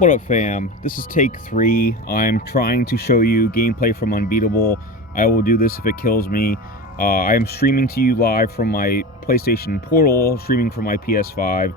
What up, fam? This is take 3. I'm trying to show you gameplay from Unbeatable. I will do this if it kills me. I am streaming to you live from my PlayStation Portal, streaming from my PS5,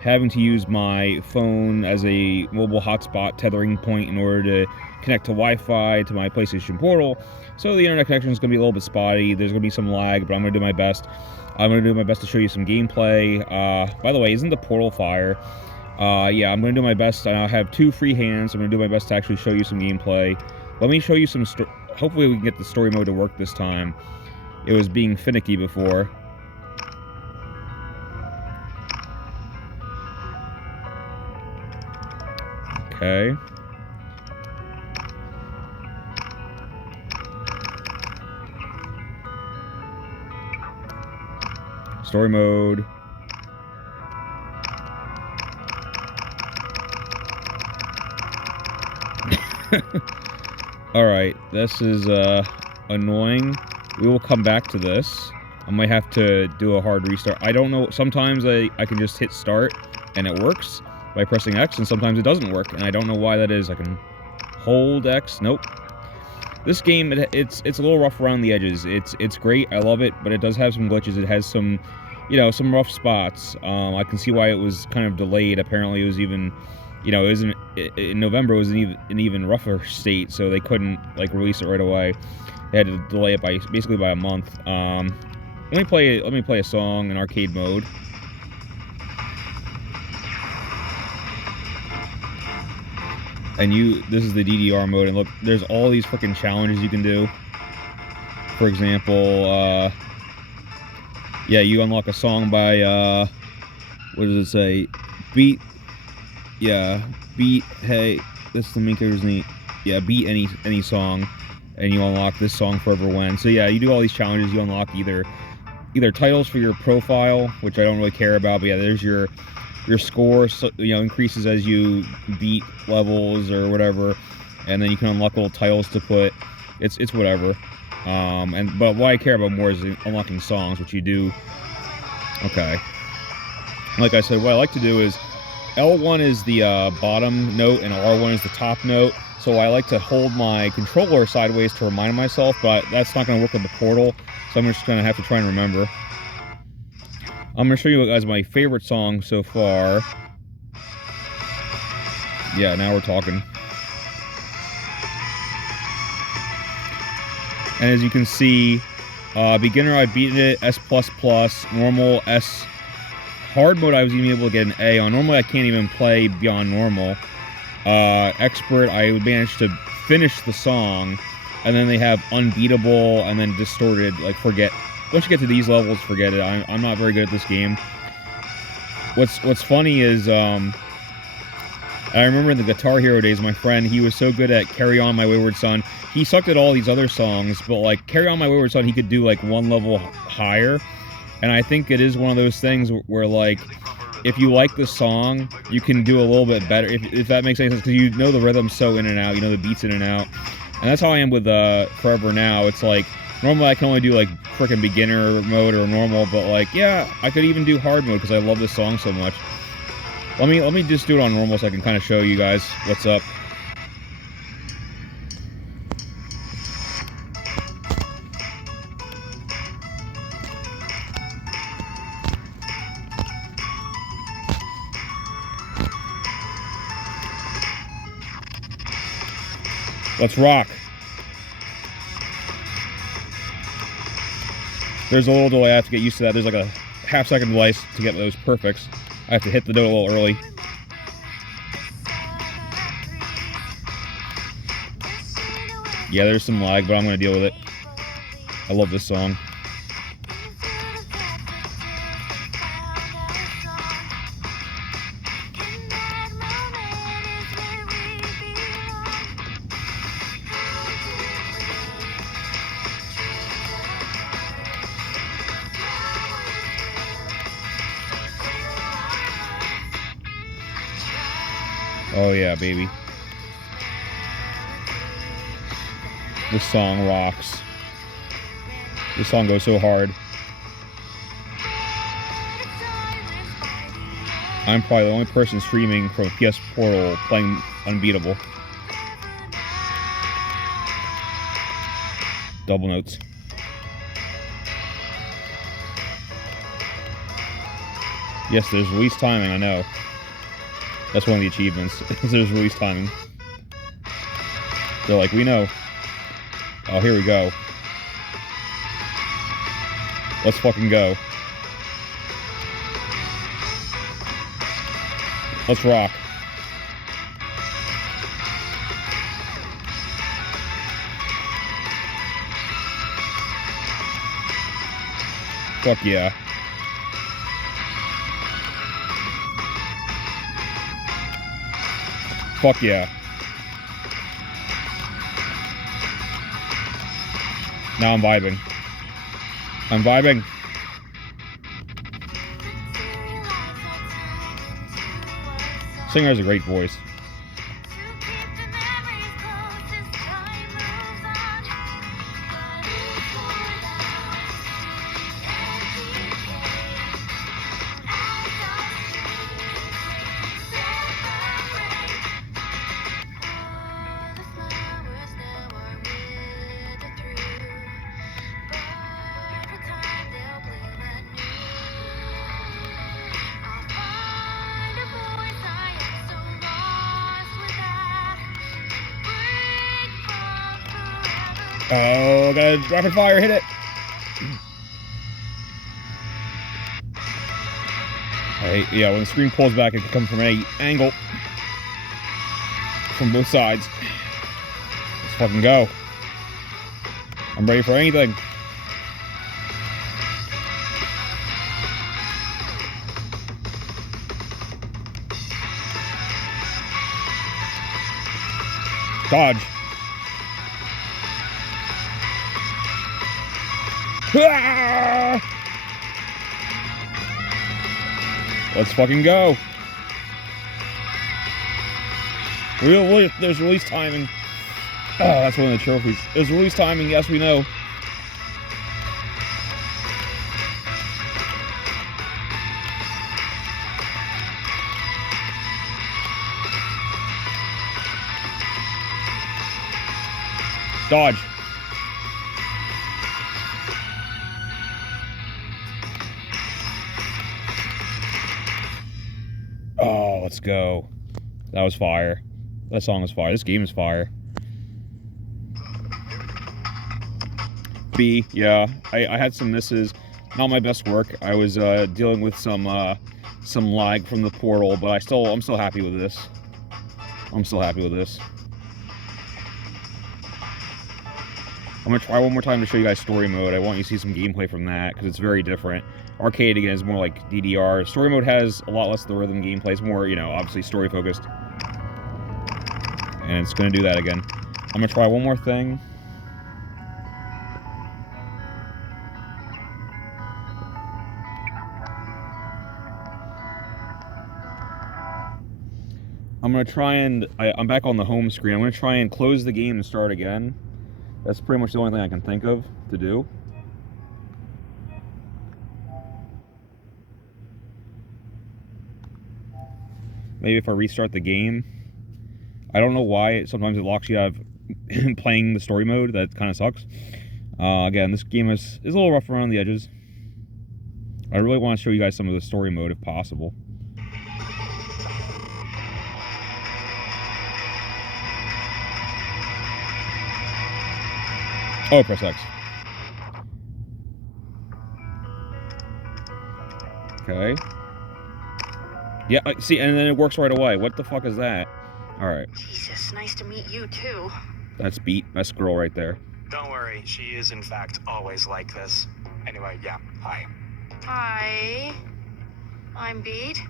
having to use my phone as a mobile hotspot tethering point in order to connect to Wi-Fi to my PlayStation Portal. So the internet connection is going to be a little bit spotty. There's going to be some lag, but I'm going to do my best. I'm going to do my best to show you some gameplay. By the way, isn't the portal fire? Yeah, I'm going to do my best. I have 2 free hands. I'm going to do my best to actually show you some gameplay. Let me show you some... Hopefully we can get the story mode to work this time. It was being finicky before. Okay. Story mode. Alright, this is annoying. We will come back to this. I might have to do a hard restart. I don't know. Sometimes I can just hit start and it works by pressing X, and sometimes it doesn't work, and I don't know why that is. I can hold X. Nope. This game, it's a little rough around the edges. It's great. I love it, but it does have some glitches. It has some, some rough spots. I can see why it was kind of delayed. Apparently, it was even... it was in November. It was in an even rougher state, so they couldn't release it right away. They had to delay it basically by a month. Let me play a song in arcade mode. And this is the DDR mode, and look, there's all these freaking challenges you can do. For example, yeah, you unlock a song by what does it say? Beat. Hey, this is the main character's name. Yeah, beat any song, and you unlock this song Forever When. So yeah, you do all these challenges. You unlock either titles for your profile, which I don't really care about, but yeah, there's your score. So, increases as you beat levels or whatever, and then you can unlock little titles to put. It's whatever. But what I care about more is unlocking songs, which you do. Okay. Like I said, what I like to do is L1 is the bottom note and R1 is the top note. So I like to hold my controller sideways to remind myself, but that's not going to work with the portal. So I'm just going to have to try and remember. I'm going to show you guys my favorite song so far. Yeah, now we're talking. And as you can see, beginner, I beat it, S++, normal, S. Hard mode, I was even able to get an A on. Normally, I can't even play beyond normal. Expert, I managed to finish the song. And then they have Unbeatable and then Distorted. Forget. Once you get to these levels, forget it. I'm not very good at this game. What's funny is, I remember in the Guitar Hero days, my friend, he was so good at Carry On My Wayward Son. He sucked at all these other songs, but Carry On My Wayward Son, he could do one level higher. And I think it is one of those things where, if you like the song, you can do a little bit better, if that makes any sense, because you know the rhythm's so in and out, you know the beats in and out. And that's how I am with Forever Now. It's normally I can only do freaking beginner mode or normal, but yeah, I could even do hard mode because I love this song so much. Let me just do it on normal so I can kind of show you guys what's up. Let's rock. There's a little delay. I have to get used to that. There's a half-second delay to get those perfects. I have to hit the note a little early. Yeah, there's some lag, but I'm going to deal with it. I love this song. Oh yeah, baby. This song rocks. This song goes so hard. I'm probably the only person streaming from PS Portal playing Unbeatable. Double notes. Yes, there's release timing, I know. That's one of the achievements. There's release timing. They're like, we know. Oh, here we go. Let's fucking go. Let's rock. Fuck yeah. Fuck yeah. Now I'm vibing. I'm vibing. Singer has a great voice. Oh, gotta rapid fire, hit it. Hey, yeah, when the screen pulls back, it can come from any angle. From both sides. Let's fucking go. I'm ready for anything. Dodge. Ah! Let's fucking go. There's release timing. Oh, that's one of the trophies. There's release timing, yes we know. Dodge. Oh, let's go. That was fire. That song was fire. This game is fire. B, yeah. I had some misses. Not my best work. I was dealing with some lag from the portal, but I'm still happy with this. I'm still happy with this. I'm gonna try one more time to show you guys story mode. I want you to see some gameplay from that because it's very different. Arcade again is more like DDR. Story mode has a lot less of the rhythm gameplay. It's more, you know, obviously story focused. And it's gonna do that again. I'm gonna try one more thing. I'm gonna try and I'm back on the home screen. I'm gonna try and close the game and start again. That's pretty much the only thing I can think of to do. Maybe if I restart the game. I don't know why sometimes it locks you out of playing the story mode. That kind of sucks. Again, this game is a little rough around the edges. I really want to show you guys some of the story mode if possible. Oh, press X. Okay. Yeah, see, and then it works right away. What the fuck is that? Alright. Jesus, nice to meet you, too. That's Beat. That's girl right there. Don't worry, she is in fact always like this. Anyway, yeah, hi. Hi. I'm Beat.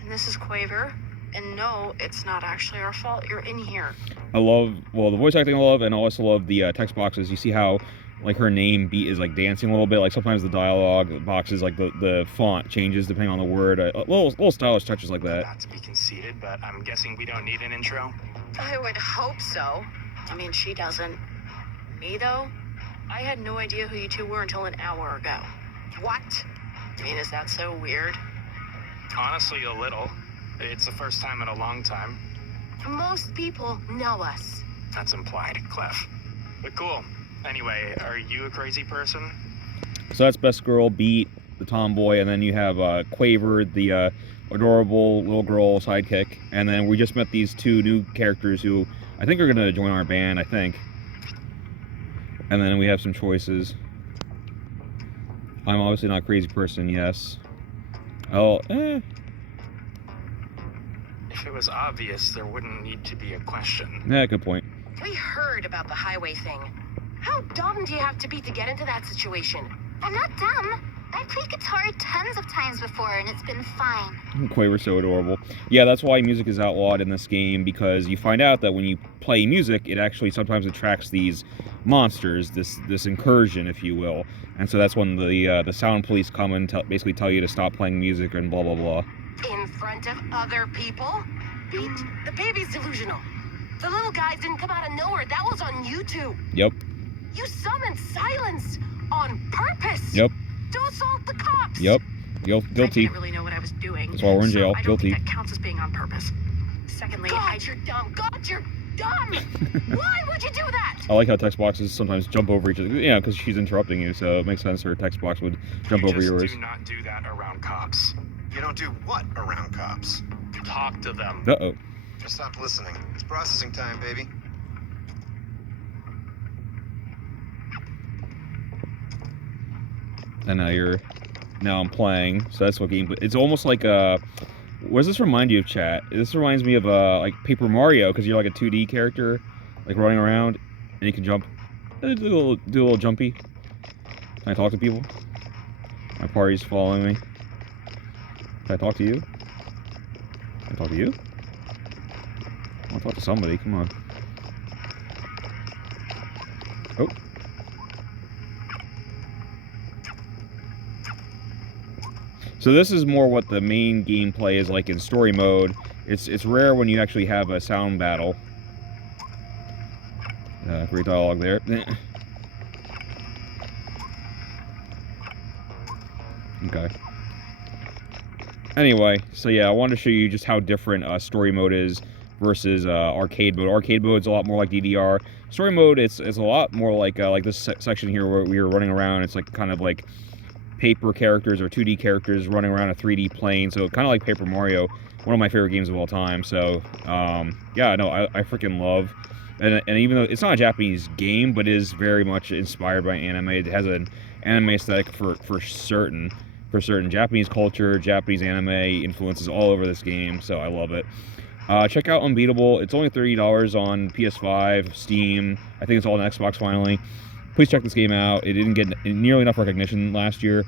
And this is Quaver. And no, it's not actually our fault you're in here. I love, well, the voice acting I love, and I also love the text boxes. You see how, like, her name, Beat, is, like, dancing a little bit. Like, sometimes the dialogue boxes, like, the font changes depending on the word. Little stylish touches like that. Not to be conceited, but I'm guessing we don't need an intro. I would hope so. I mean, she doesn't. Me, though? I had no idea who you two were until an hour ago. What? I mean, is that so weird? Honestly, a little. It's the first time in a long time. Most people know us. That's implied, Clef. But cool. Anyway, are you a crazy person? So that's Best Girl, Beat, the tomboy, and then you have Quaver, the adorable little girl sidekick. And then we just met these two new characters who I think are going to join our band, I think. And then we have some choices. I'm obviously not a crazy person, yes. Oh, If it was obvious, there wouldn't need to be a question. yeah, good point. We heard about the highway thing. How dumb do you have to be to get into that situation? I'm not dumb. I've played guitar tons of times before, and it's been fine. Quaver's so adorable. Yeah, that's why music is outlawed in this game, because you find out that when you play music, it actually sometimes attracts these monsters, this incursion, if you will. And so that's when the sound police come and basically tell you to stop playing music and blah, blah, blah. In front of other people? Pete, the baby's delusional. The little guys didn't come out of nowhere. That was on YouTube. Yep. You summoned silence on purpose. Yep. To assault the cops. Yep. I Guilty. didn't really know what I was doing. That's why we're in jail. I don't Guilty. think that counts as being on purpose. Secondly, God, you're dumb. God, you're dumb. Why would you do that? I like how text boxes sometimes jump over each other. Yeah, because she's interrupting you, so it makes sense her text box would jump over You yours. just do not do that around cops. You don't do what around cops? Talk to them. Uh-oh. Just stop listening. It's processing time, baby. And now I'm playing, so that's what game. It's almost like what does this remind you of, chat? This reminds me of like Paper Mario, because you're like a 2D character, like running around, and you can jump. Do a little jumpy. Can I talk to people? My party's following me. Can I talk to you? Can I talk to you? I want to talk to somebody. Come on. Oh. So this is more what the main gameplay is like in story mode. It's rare when you actually have a sound battle. Great dialogue there. Okay. Anyway, so yeah, I wanted to show you just how different story mode is versus arcade mode. Arcade mode is a lot more like DDR. Story mode, it's a lot more like this section here where we were running around. It's like kind of like paper characters or 2D characters running around a 3D plane. So kind of like Paper Mario, one of my favorite games of all time. So yeah, no, I freaking love. And even though it's not a Japanese game, but it is very much inspired by anime. It has an anime aesthetic for certain. For certain Japanese culture, Japanese anime influences all over this game, so I love it. Check out Unbeatable. It's only $30 on PS5, Steam. I think it's all on Xbox finally. Please check this game out. It didn't get nearly enough recognition last year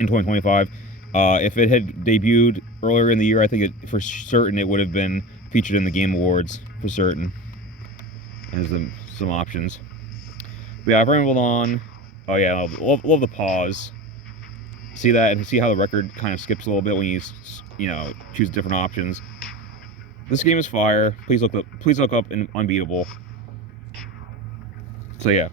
in 2025. If it had debuted earlier in the year, I think for certain it would have been featured in the Game Awards, for certain. There's some options. But yeah, I've rambled on. Oh yeah, I love the pause. See that, and see how the record kind of skips a little bit when you choose different options. This game is fire. Please look up Unbeatable. So yeah.